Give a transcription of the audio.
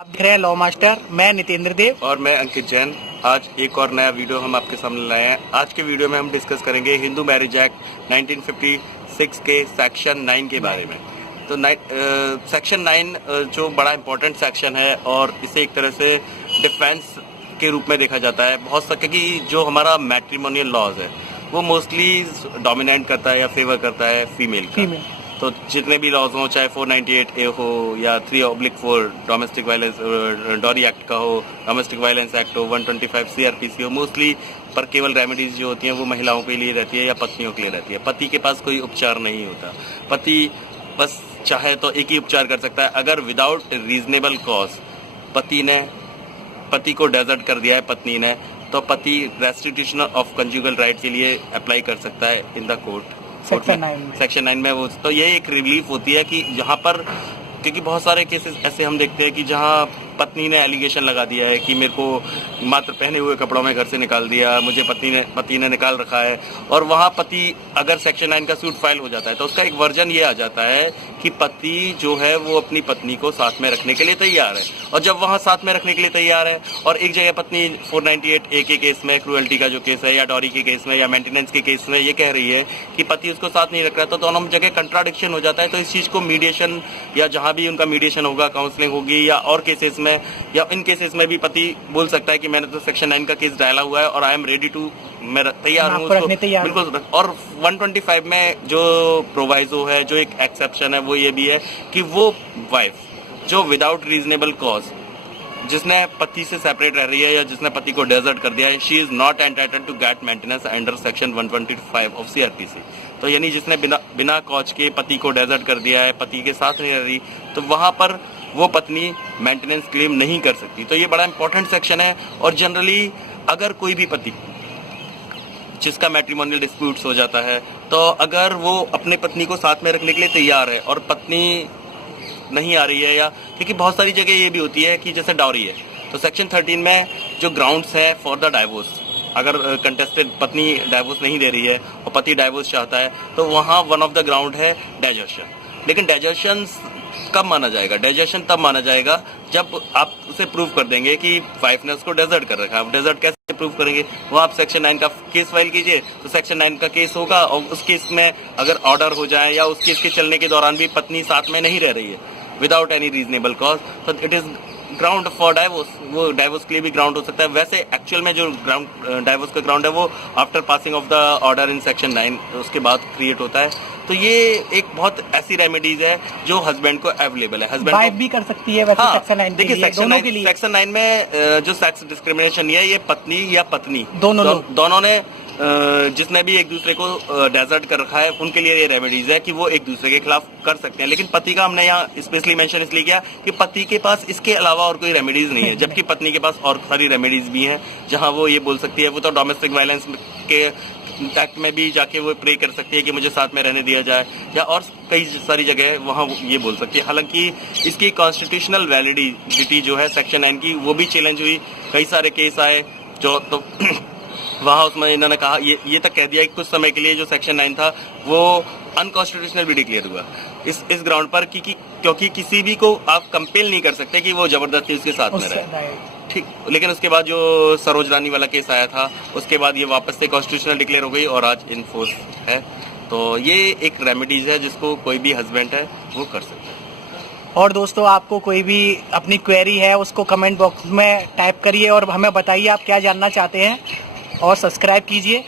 आप देख रहे हैं लॉ मास्टर। मैं नितेंद्र देव और मैं अंकित जैन। आज एक और नया वीडियो हम आपके सामने लाए हैं। आज के वीडियो में हम डिस्कस करेंगे हिंदू मैरिज एक्ट 1956 के सेक्शन 9 के बारे में। तो सेक्शन 9 जो बड़ा इंपॉर्टेंट सेक्शन है और इसे एक तरह से डिफेंस के रूप में देखा जाता है। बहुत सके कि जो हमारा मैट्रिमोनियल लॉज है वो मोस्टली डोमिनेट करता है या फेवर करता है फीमेल का। तो जितने भी लॉज हो, चाहे 498A हो या 3/4 डोमेस्टिक वायलेंस डॉरी एक्ट का हो, डोमेस्टिक वायलेंस एक्ट हो, 125 CRPC हो, मोस्टली पर केवल रेमेडीज जो होती हैं वो महिलाओं के लिए रहती है या पत्नियों के लिए रहती है। पति के पास कोई उपचार नहीं होता। पति बस चाहे तो एक ही उपचार कर सकता है। अगर विदाउट रीजनेबल कॉज पति को डेजर्ट कर दिया है पत्नी ने, तो पति रेस्टिट्यूशन ऑफ कंजुगल राइट के लिए अप्लाई कर सकता है इन द कोर्ट। सेक्शन 9 में वो तो ये एक रिलीफ होती है कि जहाँ पर, क्योंकि बहुत सारे केसेस ऐसे हम देखते हैं कि जहाँ पत्नी ने एलिगेशन लगा दिया है कि मेरे को मात्र पहने हुए कपड़ों में घर से निकाल दिया, मुझे पति ने निकाल रखा है। और वहाँ पति अगर सेक्शन 9 का सूट फाइल हो जाता है तो उसका एक वर्जन ये आ जाता है कि पति जो है वो अपनी पत्नी को साथ में रखने के लिए तैयार है। और जब वहाँ साथ में रखने के लिए तैयार है और एक जगह पत्नी 498A के केस में, क्रूअल्टी का जो केस है, या डॉरी के केस में, या मेंटेनेंस के केस में ये कह रही है कि पति उसको साथ नहीं रख रहा, तो दोनों जगह कंट्राडिक्शन हो जाता है। तो इस चीज़ को मीडिएशन या जहाँ भी उनका मीडिएशन होगा, काउंसलिंग होगी, या और केसेस में या इन केसेस में भी पति बोल सकता है कि मैंने तो सेक्शन 9 का केस डाला हुआ है और आई एम रेडी टू, मैं तैयार हूँ उसको बिल्कुल। और 125 में जो प्रोवाइजो है, जो एक एक्सेप्शन है, वो ये भी है कि वो वाइफ जो विदाउट रीजनेबल कॉज, जिसने पति से सेपरेट रह रही है या जिसने पति को डेजर्ट कर दिया है, she is not entitled to get maintenance under section 125 of CRPC। तो यानी जिसने बिना कॉज के पति को डेजर्ट कर दिया है, पति के साथ नहीं रह रही, तो वहां पर वो पत्नी मेंटेनेंस क्लेम नहीं कर सकती। तो ये बड़ा इंपॉर्टेंट सेक्शन है। और जनरली अगर कोई भी पति जिसका मैट्रिमोनियल डिस्प्यूट्स हो जाता है, तो अगर वो अपने पत्नी को साथ में रखने के लिए तैयार है और पत्नी नहीं आ रही है, या क्योंकि बहुत सारी जगह ये भी होती है कि जैसे डाउरी है, तो सेक्शन 13 में जो ग्राउंड्स है फॉर द डाइवोर्स, अगर कंटेस्टेड पत्नी डाइवोर्स नहीं दे रही है और पति डाइवोर्स चाहता है, तो वहाँ वन ऑफ द ग्राउंड है डेजर्शन। लेकिन डेजर्शन कब माना जाएगा? डेजर्शन तब माना जाएगा जब आप उसे प्रूव कर देंगे कि वाइफ ने उसको डेजर्ट कर रखा है। आप डेजर्ट कैसे प्रूव करेंगे? वो आप सेक्शन 9 का केस फाइल कीजिए, तो सेक्शन 9 का केस होगा और उस केस में अगर ऑर्डर हो जाए या उस केस के चलने के दौरान भी पत्नी साथ में नहीं रह रही है विदाउट एनी रीजनेबल कॉज, तो it is ground for divorce. वो डाइवोर्स के लिए भी ग्राउंड हो सकता है। वैसे एक्चुअल में जो ग्राउंड डाइवोर्स का ग्राउंड है वो after passing of the order in section 9 उसके बाद क्रिएट होता है। तो ये एक बहुत ऐसी रेमेडीज है जो हस्बैंड को अवेलेबल है। हस्बैंड वाइफ भी कर सकती है वैसे। हाँ, सेक्शन 9 देखिए सेक्शन 9 में जो सेक्स डिस्क्रिमिनेशन है, ये पत्नी या पत्नी दोनों ने जिसने भी एक दूसरे को डेजर्ट कर रखा है, उनके लिए ये रेमेडीज है कि वो एक दूसरे के खिलाफ कर सकते हैं। लेकिन पति का हमने यहाँ स्पेशली मेंशन इसलिए किया कि पति के पास इसके अलावा और कोई रेमेडीज नहीं है, जबकि पत्नी के पास और सारी रेमेडीज भी हैं जहाँ वो ये बोल सकती है। वो तो डोमेस्टिक वायलेंस के एक्ट में भी जाके वो प्रे कर सकती है कि मुझे साथ में रहने दिया जाए, या और कई सारी जगह वहाँ ये बोल सकती है। हालांकि इसकी कॉन्स्टिट्यूशनल वैलिडिटी जो है सेक्शन 9 की, वो भी चैलेंज हुई। कई सारे केस आए जो तो वहाँ उसमें इन्होंने कहा, ये तक कह दिया कि कुछ समय के लिए जो सेक्शन 9 था वो अनकॉन्स्टिट्यूशनल भी डिक्लेयर हुआ इस ग्राउंड पर कि क्योंकि किसी भी को आप कंपेल नहीं कर सकते कि वो जबरदस्ती उसके साथ में रहे। ठीक, लेकिन उसके बाद जो सरोज रानी वाला केस आया था, उसके बाद ये वापस से कॉन्स्टिट्यूशनल डिक्लेयर हो गई और आज इन फोर्स है। तो ये एक रेमेडीज है जिसको कोई भी हस्बैंड है वो कर सकता है। और दोस्तों, आपको कोई भी अपनी क्वेरी है उसको कमेंट बॉक्स में टाइप करिए और हमें बताइए आप क्या जानना चाहते हैं, और सब्सक्राइब कीजिए।